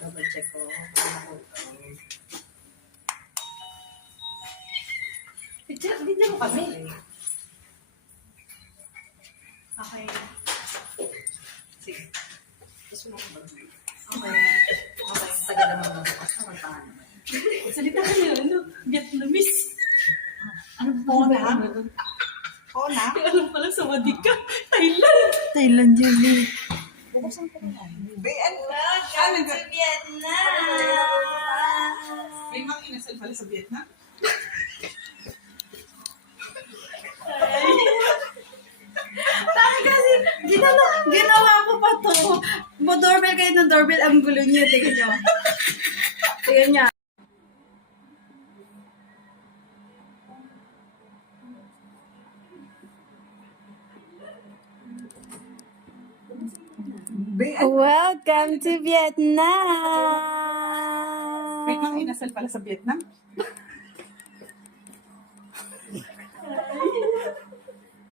Double check ko. Video mo kami. Okay. Sige. Gusto mo ko ba? Okay. Okay. Tagal naman magbukas. Naman pa naman. Salita ka niyo, ano? Vietnamese. Ano po na? Hola? Alam pala sa wadik ka. Thailand. Thailand yun eh. Bubuksan ko na yan. Welcome to Vietnam! May mga inasal pala sa Vietnam? Dami kasi, ginawa ko pa to. Doorbell kayo ng doorbell, ang gulo niya. Tingnan nyo. Tingnan niya. Welcome to Vietnam! May mga inasal pala sa Vietnam?